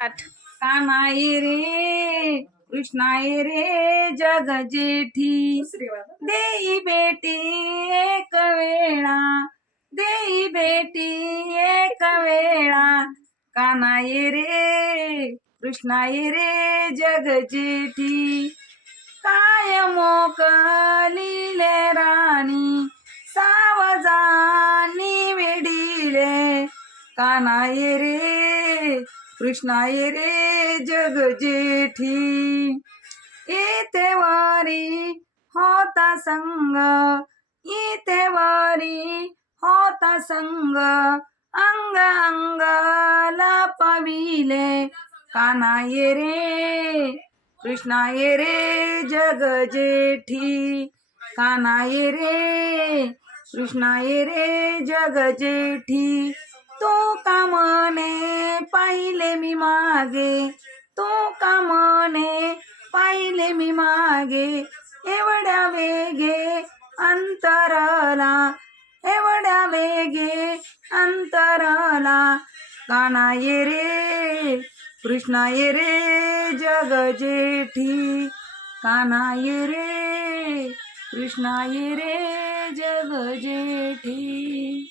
कानाई रे कृष्णाई रे जग जेठी देई बेटी एक वेळा देई बेटी एक वेळा कानाई रे कृष्णाई रे जग जेठी काय मोकलीले राणी सावजानी वेडीले कानाई रे कृष्णाई रे जग जेठी इथे वारी होता संग इथे वारी होता संग अंग अंगाला पाविले कानाई रे कृष्णाई रे जग जेठी कानाई रे कृष्णाई रे जग जेठी तू का म्हणे पाहिले मी मागे तू का म्हणे पाहिले मी मागे एवढ्या वेगे अंतरला एवढ्या वेगे अंतरला कानाई रे कृष्णाई रे जग जेठी कानाई रे कृष्णाई रे जग जेठी.